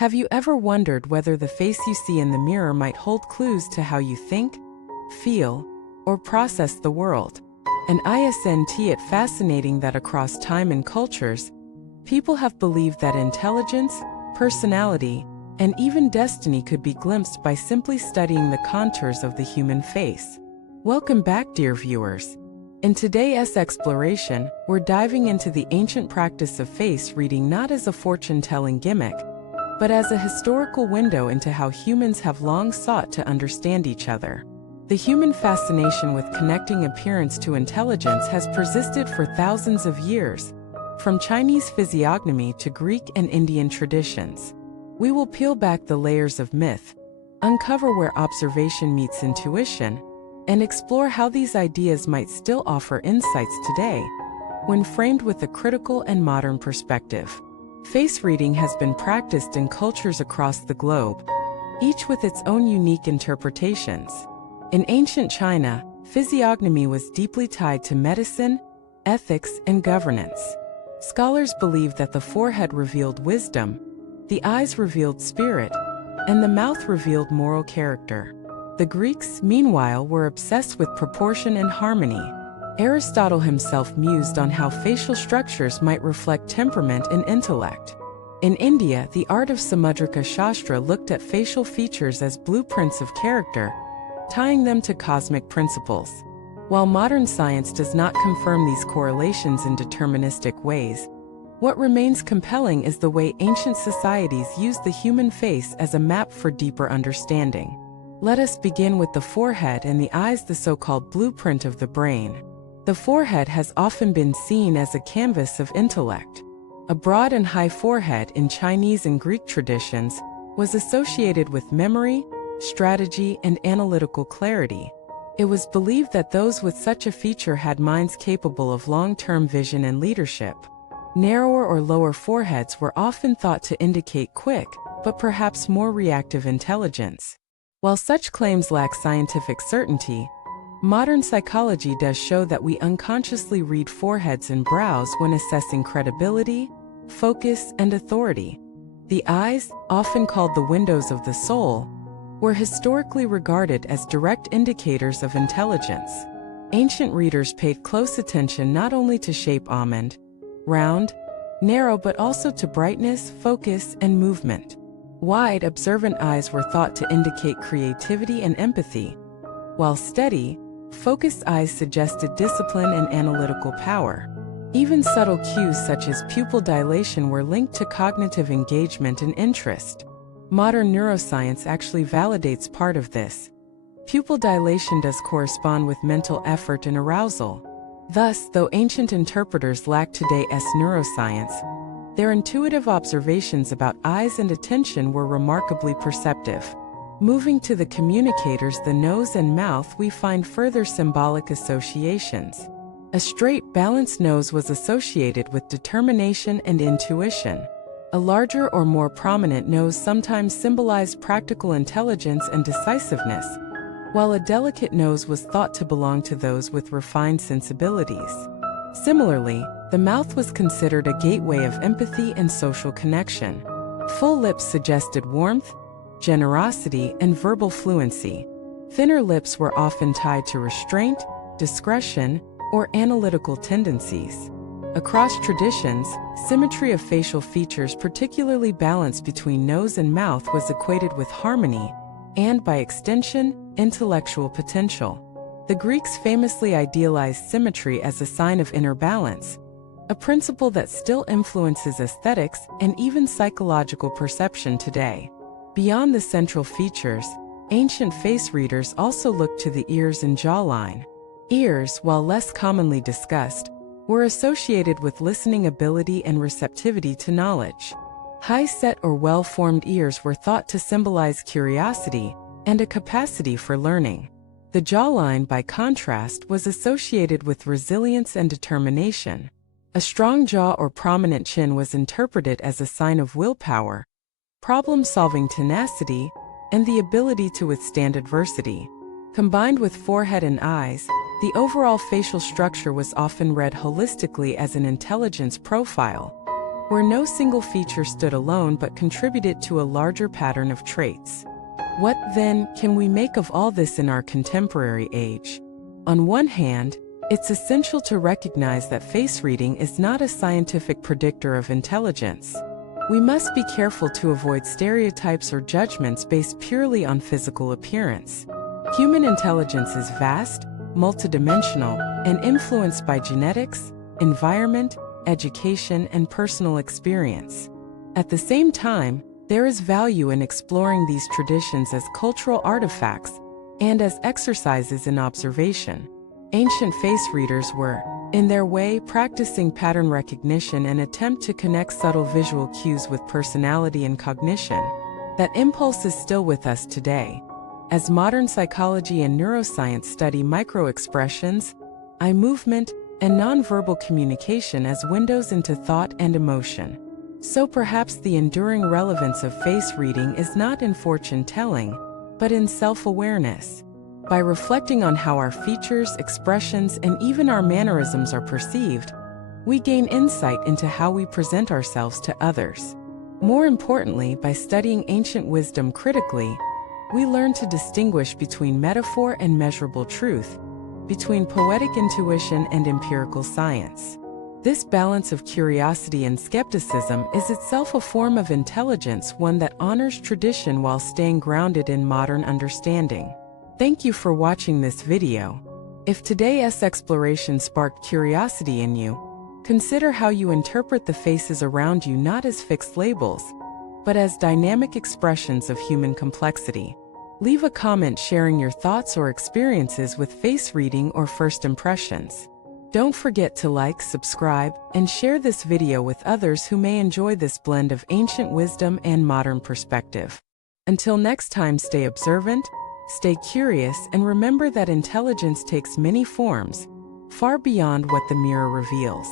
Have you ever wondered whether the face you see in the mirror might hold clues to how you think, feel, or process the world? And isn't it fascinating that across time and cultures, people have believed that intelligence, personality, and even destiny could be glimpsed by simply studying the contours of the human face. Welcome back, dear viewers. In today's exploration, we're diving into the ancient practice of face reading not as a fortune-telling gimmick, but as a historical window into how humans have long sought to understand each other. The human fascination with connecting appearance to intelligence has persisted for thousands of years, from Chinese physiognomy to Greek and Indian traditions. We will peel back the layers of myth, uncover where observation meets intuition, and explore how these ideas might still offer insights today, when framed with a critical and modern perspective. Face reading has been practiced in cultures across the globe, each with its own unique interpretations. In ancient China, physiognomy was deeply tied to medicine, ethics, and governance. Scholars believed that the forehead revealed wisdom, the eyes revealed spirit, and the mouth revealed moral character. The Greeks, meanwhile, were obsessed with proportion and harmony. Aristotle himself mused on how facial structures might reflect temperament and intellect. In India, the art of Samudrika Shastra looked at facial features as blueprints of character, tying them to cosmic principles. While modern science does not confirm these correlations in deterministic ways, what remains compelling is the way ancient societies used the human face as a map for deeper understanding. Let us begin with the forehead and the eyes, the so-called blueprint of the brain. The forehead has often been seen as a canvas of intellect. A broad and high forehead in Chinese and Greek traditions was associated with memory, strategy, and analytical clarity. It was believed that those with such a feature had minds capable of long-term vision and leadership. Narrower or lower foreheads were often thought to indicate quick, but perhaps more reactive intelligence. While such claims lack scientific certainty, modern psychology does show that we unconsciously read foreheads and brows when assessing credibility, focus, and authority. The eyes, often called the windows of the soul, were historically regarded as direct indicators of intelligence. Ancient readers paid close attention not only to shape almond, round, narrow, but also to brightness, focus, and movement. Wide, observant eyes were thought to indicate creativity and empathy, while steady, focused eyes suggested discipline and analytical power. Even subtle cues such as pupil dilation were linked to cognitive engagement and interest. Modern neuroscience actually validates part of this. Pupil dilation does correspond with mental effort and arousal. Thus, though ancient interpreters lack today's neuroscience, their intuitive observations about eyes and attention were remarkably perceptive. Moving to the communicators, the nose and mouth, we find further symbolic associations. A straight, balanced nose was associated with determination and intuition. A larger or more prominent nose sometimes symbolized practical intelligence and decisiveness, while a delicate nose was thought to belong to those with refined sensibilities. Similarly, the mouth was considered a gateway of empathy and social connection. Full lips suggested warmth, generosity, and verbal fluency. Thinner lips were often tied to restraint, discretion, or analytical tendencies. Across traditions, symmetry of facial features, particularly balance between nose and mouth, was equated with harmony and, by extension, intellectual potential. The Greeks famously idealized symmetry as a sign of inner balance, a principle that still influences aesthetics and even psychological perception today. Beyond the central features, ancient face readers also looked to the ears and jawline. Ears, while less commonly discussed, were associated with listening ability and receptivity to knowledge. High-set or well-formed ears were thought to symbolize curiosity and a capacity for learning. The jawline, by contrast, was associated with resilience and determination. A strong jaw or prominent chin was interpreted as a sign of willpower, problem-solving tenacity, and the ability to withstand adversity. Combined with forehead and eyes, the overall facial structure was often read holistically as an intelligence profile. where no single feature stood alone but contributed to a larger pattern of traits. What, then, can we make of all this in our contemporary age? On one hand, it's essential to recognize that face reading is not a scientific predictor of intelligence. We must be careful to avoid stereotypes or judgments based purely on physical appearance. Human intelligence is vast, multidimensional, and influenced by genetics, environment, education, and personal experience. At the same time, there is value in exploring these traditions as cultural artifacts and as exercises in observation. Ancient face readers were, in their way, practicing pattern recognition and attempt to connect subtle visual cues with personality and cognition. That impulse is still with us today. As modern psychology and neuroscience study microexpressions, eye movement, and nonverbal communication as windows into thought and emotion. So perhaps the enduring relevance of face reading is not in fortune-telling, but in self-awareness. By reflecting on how our features, expressions, and even our mannerisms are perceived, we gain insight into how we present ourselves to others. More importantly, by studying ancient wisdom critically, we learn to distinguish between metaphor and measurable truth, between poetic intuition and empirical science. This balance of curiosity and skepticism is itself a form of intelligence, one that honors tradition while staying grounded in modern understanding. Thank you for watching this video. If today's exploration sparked curiosity in you, consider how you interpret the faces around you not as fixed labels, but as dynamic expressions of human complexity. Leave a comment sharing your thoughts or experiences with face reading or first impressions. Don't forget to like, subscribe, and share this video with others who may enjoy this blend of ancient wisdom and modern perspective. Until next time, stay observant, stay curious, and remember that intelligence takes many forms, far beyond what the mirror reveals.